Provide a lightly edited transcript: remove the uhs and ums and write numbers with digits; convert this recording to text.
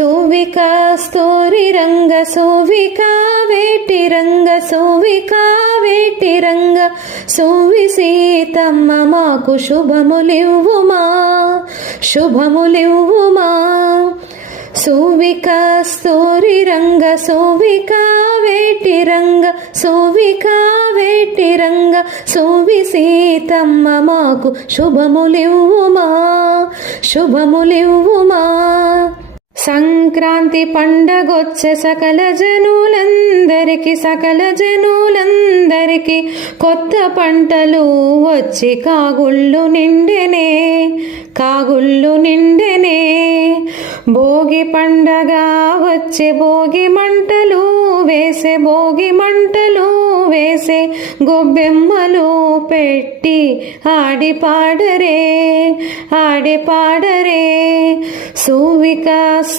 సోవిక స్తోరి రంగ సోవిక వేటి రంగ సోవిక వేటి రంగ సోవి సీతమ్మ మాకు శుభములివ్వుమా శుభములివ్వుమా సోవిక స్తోరి రంగ సోవిక వేటి రంగ సోవిక వేటి రంగ సోవి సీతమ్మ మాకు శుభములివ్వుమా శుభములివ్వుమా సంక్రాంతి పండగొచ్చే సకల జనులందరికీ కొత్త పంటలు వచ్చి కాగుళ్ళు నిండెనే భోగి పండగ వచ్చే భోగి మంటలు వేసే గొబ్బెమ్మలు పెట్టి ఆడి పాడరే సోవిక